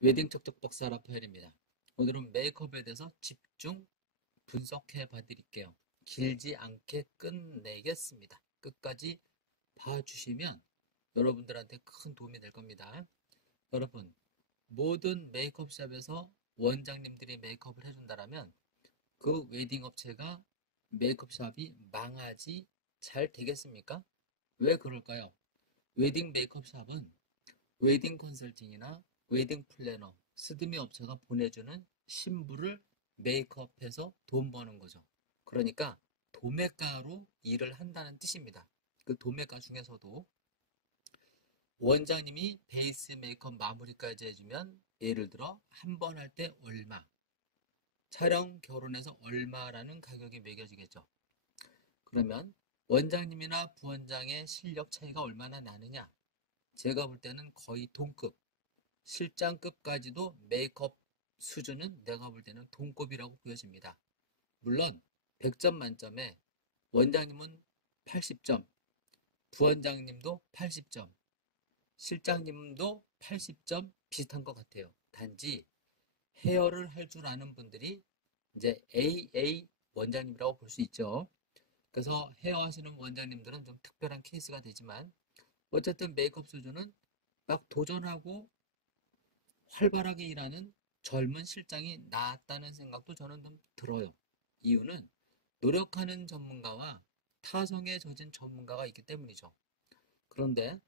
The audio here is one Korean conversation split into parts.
웨딩 척척 박사 라파엘입니다. 오늘은 메이크업에 대해서 집중 분석해 봐드릴게요. 길지 않게 끝내겠습니다. 끝까지 봐주시면 여러분들한테 큰 도움이 될 겁니다. 여러분, 모든 메이크업샵에서 원장님들이 메이크업을 해준다면 그 웨딩 업체가 메이크업샵이 망하지 잘 되겠습니까? 왜 그럴까요? 웨딩 메이크업샵은 웨딩 컨설팅이나 웨딩 플래너, 스드메 업체가 보내주는 신부를 메이크업해서 돈 버는 거죠. 그러니까 도매가로 일을 한다는 뜻입니다. 그 도매가 중에서도 원장님이 베이스 메이크업 마무리까지 해주면 예를 들어 한 번 할 때 얼마, 촬영 결혼해서 얼마라는 가격이 매겨지겠죠. 그러면 원장님이나 부원장의 실력 차이가 얼마나 나느냐? 제가 볼 때는 거의 동급, 실장급까지도 메이크업 수준은 내가 볼 때는 동급이라고 보여집니다. 물론 100점 만점에 원장님은 80점, 부원장님도 80점, 실장님도 80점 비슷한 것 같아요. 단지 헤어를 할 줄 아는 분들이 이제 AA 원장님이라고 볼 수 있죠. 그래서 헤어 하시는 원장님들은 좀 특별한 케이스가 되지만 어쨌든 메이크업 수준은 막 도전하고 활발하게 일하는 젊은 실장이 낫다는 생각도 저는 좀 들어요. 이유는 노력하는 전문가와 타성에 젖은 전문가가 있기 때문이죠. 그런데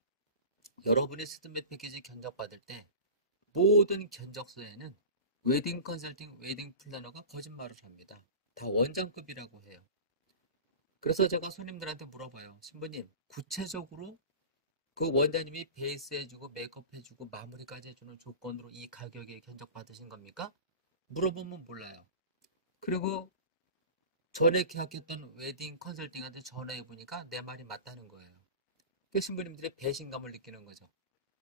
여러분이 스드메 패키지 견적받을 때 모든 견적서에는 웨딩 컨설팅, 웨딩 플래너가 거짓말을 합니다. 다 원장급이라고 해요. 그래서 제가 손님들한테 물어봐요. 신부님, 구체적으로 그 원장님이 베이스 해주고 메이크업 해주고 마무리까지 해주는 조건으로 이 가격에 견적받으신 겁니까? 물어보면 몰라요. 그리고 전에 계약했던 웨딩 컨설팅한테 전화해보니까 내 말이 맞다는 거예요. 그 신부님들의 배신감을 느끼는 거죠.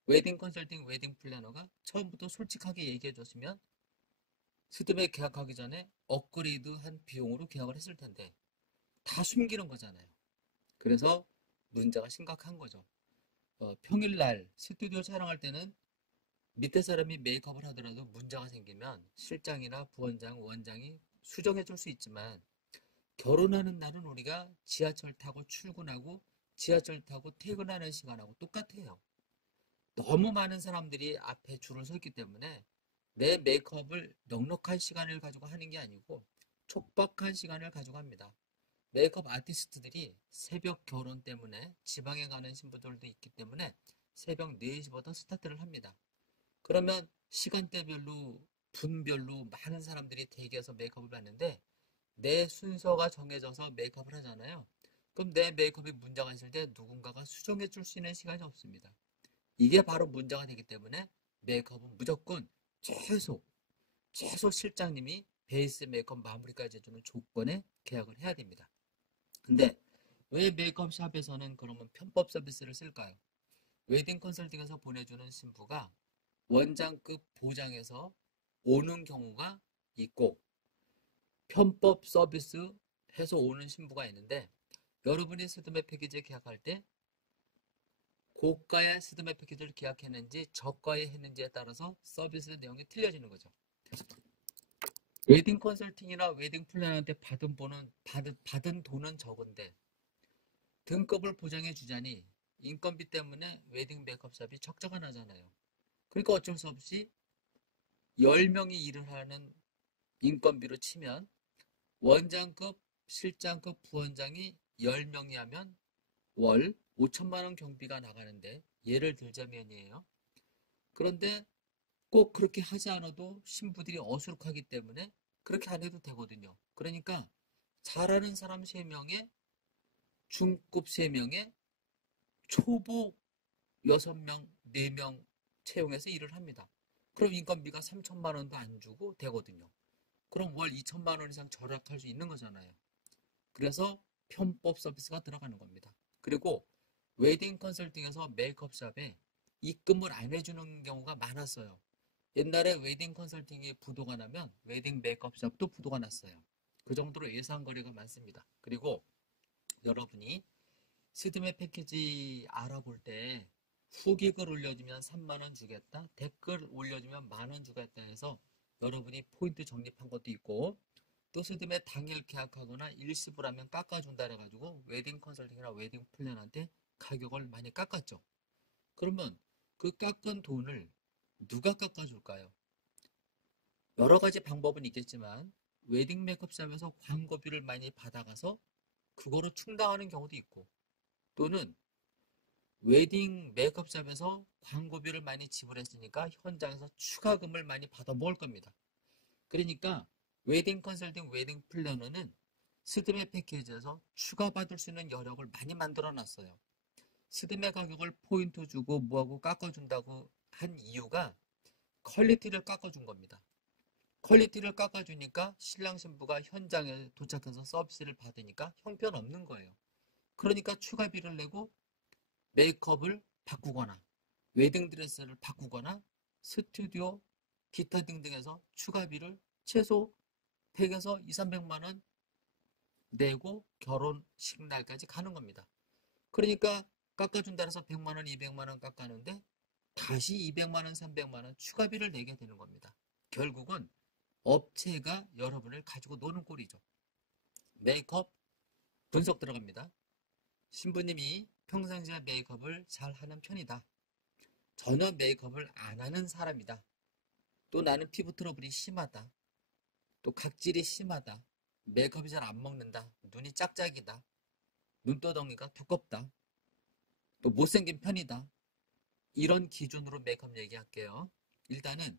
웨딩 컨설팅, 웨딩 플래너가 처음부터 솔직하게 얘기해줬으면 스드메 계약하기 전에 업그레이드한 비용으로 계약을 했을 텐데 다 숨기는 거잖아요. 그래서 문제가 심각한 거죠. 평일날 스튜디오 촬영할 때는 밑에 사람이 메이크업을 하더라도 문제가 생기면 실장이나 부원장, 원장이 수정해 줄 수 있지만 결혼하는 날은 우리가 지하철 타고 출근하고 지하철 타고 퇴근하는 시간하고 똑같아요. 너무 많은 사람들이 앞에 줄을 서 있기 때문에 내 메이크업을 넉넉한 시간을 가지고 하는 게 아니고 촉박한 시간을 가지고 합니다. 메이크업 아티스트들이 새벽 결혼 때문에 지방에 가는 신부들도 있기 때문에 새벽 4시부터 스타트를 합니다. 그러면 시간대별로 분별로 많은 사람들이 대기해서 메이크업을 받는데 내 순서가 정해져서 메이크업을 하잖아요. 그럼 내 메이크업이 문제가 있을 때 누군가가 수정해 줄 수 있는 시간이 없습니다. 이게 바로 문제가 되기 때문에 메이크업은 무조건 최소 실장님이 베이스 메이크업 마무리까지 해주는 조건에 계약을 해야 됩니다. 근데 왜 메이크업 샵에서는 그러면 편법 서비스를 쓸까요? 웨딩 컨설팅에서 보내주는 신부가 원장급 보장해서 오는 경우가 있고 편법 서비스 해서 오는 신부가 있는데 여러분이 스드메 패키지 계약할 때 고가의 스드메 패키지를 계약했는지 저가에 했는지에 따라서 서비스 내용이 틀려지는 거죠. 웨딩 컨설팅이나 웨딩 플래너한테 받은 돈은 적은데 등급을 보장해 주자니 인건비 때문에 웨딩 메이크업샵이 적자가 나잖아요. 그러니까 어쩔 수 없이 10명이 일을 하는 인건비로 치면 원장급, 실장급, 부원장이 10명이 하면 월 5천만 원 경비가 나가는데 예를 들자면이에요. 그런데 꼭 그렇게 하지 않아도 신부들이 어수룩하기 때문에 그렇게 안 해도 되거든요. 그러니까 잘하는 사람 3명에 중급 3명에 초보 6명, 4명 채용해서 일을 합니다. 그럼 인건비가 3천만 원도 안 주고 되거든요. 그럼 월 2천만 원 이상 절약할 수 있는 거잖아요. 그래서 편법 서비스가 들어가는 겁니다. 그리고 웨딩 컨설팅에서 메이크업샵에 입금을 안 해주는 경우가 많았어요. 옛날에 웨딩 컨설팅이 부도가 나면 웨딩 메이크업샵도 부도가 났어요. 그 정도로 예상 거래가 많습니다. 그리고 여러분이 스드메 패키지 알아볼 때 후기 글 올려주면 3만 원 주겠다. 댓글 올려주면 10,000원 주겠다 해서 여러분이 포인트 적립한 것도 있고, 또 스드메 당일 계약하거나 일시불 하면 깎아준다 해가지고 웨딩 컨설팅이나 웨딩 플랜한테 가격을 많이 깎았죠. 그러면 그 깎은 돈을 누가 깎아줄까요? 여러 가지 방법은 있겠지만 웨딩 메이크업샵에서 광고비를 많이 받아가서 그거로 충당하는 경우도 있고, 또는 웨딩 메이크업샵에서 광고비를 많이 지불했으니까 현장에서 추가금을 많이 받아 먹을 겁니다. 그러니까 웨딩 컨설팅, 웨딩 플래너는 스드메 패키지에서 추가받을 수 있는 여력을 많이 만들어 놨어요. 스드메 가격을 포인트 주고 뭐하고 깎아준다고 한 이유가 퀄리티를 깎아준 겁니다. 퀄리티를 깎아주니까 신랑 신부가 현장에 도착해서 서비스를 받으니까 형편없는 거예요. 그러니까 추가비를 내고 메이크업을 바꾸거나 웨딩드레스를 바꾸거나 스튜디오, 기타 등등에서 추가비를 최소 100에서 2, 300만 원 내고 결혼식 날까지 가는 겁니다. 그러니까 깎아준다 해서 100만 원, 200만 원 깎았는데 다시 200만 원, 300만 원 추가비를 내게 되는 겁니다. 결국은 업체가 여러분을 가지고 노는 꼴이죠. 메이크업 분석 들어갑니다. 신부님이 평상시에 메이크업을 잘 하는 편이다. 전혀 메이크업을 안 하는 사람이다. 또 나는 피부 트러블이 심하다. 또 각질이 심하다. 메이크업이 잘 안 먹는다. 눈이 짝짝이다. 눈도덩이가 두껍다. 또 못생긴 편이다. 이런 기준으로 메이크업 얘기할게요. 일단은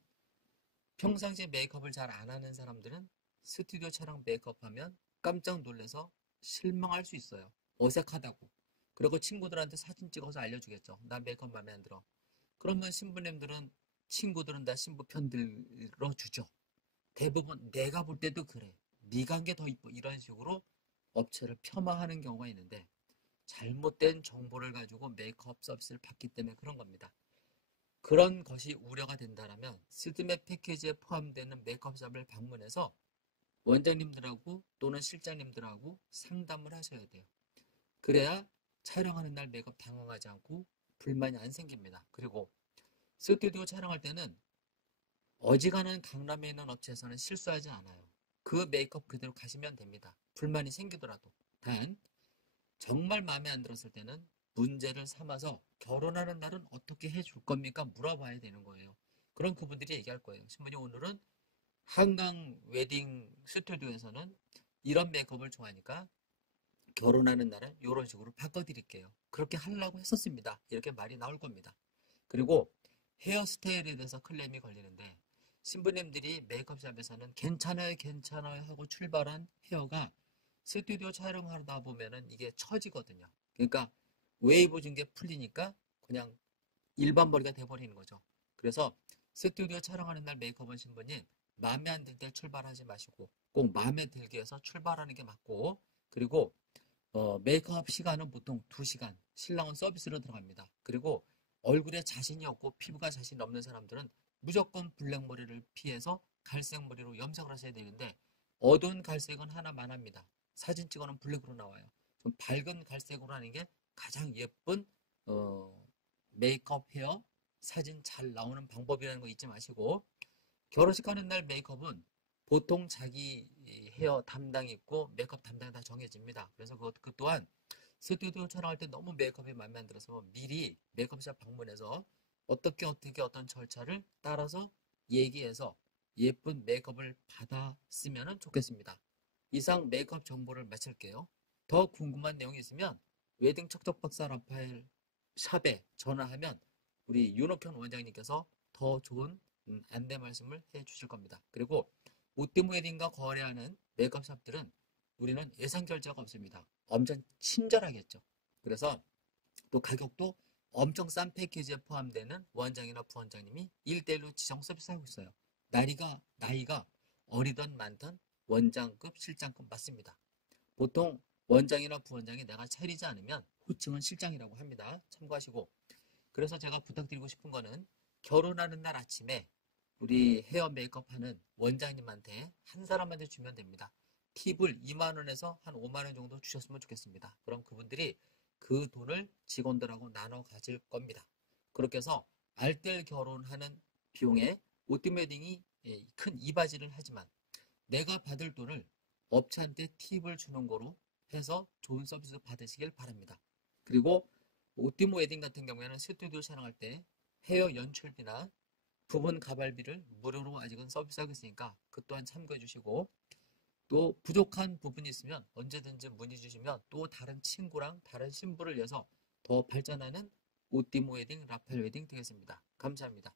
평상시에 메이크업을 잘 안 하는 사람들은 스튜디오 촬영 메이크업하면 깜짝 놀라서 실망할 수 있어요. 어색하다고. 그리고 친구들한테 사진 찍어서 알려주겠죠. 나 메이크업 마음에 안 들어. 그러면 신부님들은, 친구들은 다 신부 편 들어주죠. 대부분 내가 볼 때도 그래. 네가 한 게 더 이뻐. 이런 식으로 업체를 폄하하는 경우가 있는데, 잘못된 정보를 가지고 메이크업 서비스를 받기 때문에 그런 겁니다. 그런 것이 우려가 된다면 스드메 패키지에 포함되는 메이크업샵을 방문해서 원장님들하고 또는 실장님들하고 상담을 하셔야 돼요. 그래야 촬영하는 날 메이크업 당황하지 않고 불만이 안 생깁니다. 그리고 스튜디오 촬영할 때는 어지간한 강남에 있는 업체에서는 실수하지 않아요. 그 메이크업 그대로 가시면 됩니다. 불만이 생기더라도. 단 정말 마음에 안 들었을 때는 문제를 삼아서 결혼하는 날은 어떻게 해줄 겁니까? 물어봐야 되는 거예요. 그럼 그분들이 얘기할 거예요. 신부님, 오늘은 한강 웨딩 스튜디오에서는 이런 메이크업을 좋아하니까 결혼하는 날은 이런 식으로 바꿔드릴게요. 그렇게 하려고 했었습니다. 이렇게 말이 나올 겁니다. 그리고 헤어스타일에 대해서 클레임이 걸리는데, 신부님들이 메이크업샵에서는 괜찮아요, 괜찮아요 하고 출발한 헤어가 스튜디오 촬영하다 보면은 이게 처지거든요. 그러니까 웨이브 준 게 풀리니까 그냥 일반 머리가 돼버리는 거죠. 그래서 스튜디오 촬영하는 날 메이크업은 신부님 마음에 안 들 때 출발하지 마시고 꼭 마음에 들게 해서 출발하는 게 맞고, 그리고 메이크업 시간은 보통 2시간, 신랑은 서비스로 들어갑니다. 그리고 얼굴에 자신이 없고 피부가 자신 없는 사람들은 무조건 블랙머리를 피해서 갈색머리로 염색을 하셔야 되는데, 어두운 갈색은 하나만 합니다. 사진 찍어놓은 블랙으로 나와요. 좀 밝은 갈색으로 하는 게 가장 예쁜 메이크업 헤어 사진 잘 나오는 방법이라는 거 잊지 마시고, 결혼식 하는 날 메이크업은 보통 자기 헤어 담당 있고 메이크업 담당이 다 정해집니다. 그래서 그 또한 스튜디오 촬영할 때 너무 메이크업이 마음에 안 들어서 미리 메이크업샵 방문해서 어떻게 어떤 절차를 따라서 얘기해서 예쁜 메이크업을 받았으면 좋겠습니다. 이상 메이크업 정보를 마칠게요. 더 궁금한 내용이 있으면 웨딩 척척박사 라파엘 샵에 전화하면 우리 윤옥현 원장님께서 더 좋은 안내 말씀을 해 주실 겁니다. 그리고 우뜸 웨딩과 거래하는 메이크업샵들은 우리는 예상 결제가 없습니다. 엄청 친절하겠죠. 그래서 또 가격도 엄청 싼 패키지에 포함되는 원장이나 부원장님이 1대1로 지정 서비스 하고 있어요. 나이가 어리던 많던 원장급, 실장급 맞습니다. 보통 원장이나 부원장이 내가 차리지 않으면 호칭은 실장이라고 합니다. 참고하시고, 그래서 제가 부탁드리고 싶은 거는 결혼하는 날 아침에 우리 헤어 메이크업 하는 원장님한테 한 사람한테 주면 됩니다. 팁을 2만 원에서 한 5만 원 정도 주셨으면 좋겠습니다. 그럼 그분들이 그 돈을 직원들하고 나눠 가질 겁니다. 그렇게 해서 알뜰 결혼하는 비용에 오띠모 웨딩이 큰 이바지를 하지만 내가 받을 돈을 업체한테 팁을 주는 거로 해서 좋은 서비스 받으시길 바랍니다. 그리고 오띠모 웨딩 같은 경우에는 스튜디오 촬영할 때 헤어 연출비나 부분 가발비를 무료로 아직은 서비스하고 있으니까 그 또한 참고해 주시고, 또 부족한 부분이 있으면 언제든지 문의 주시면 또 다른 친구랑 다른 신부를 위해서 더 발전하는 오띠모 웨딩, 라펠 웨딩 되겠습니다. 감사합니다.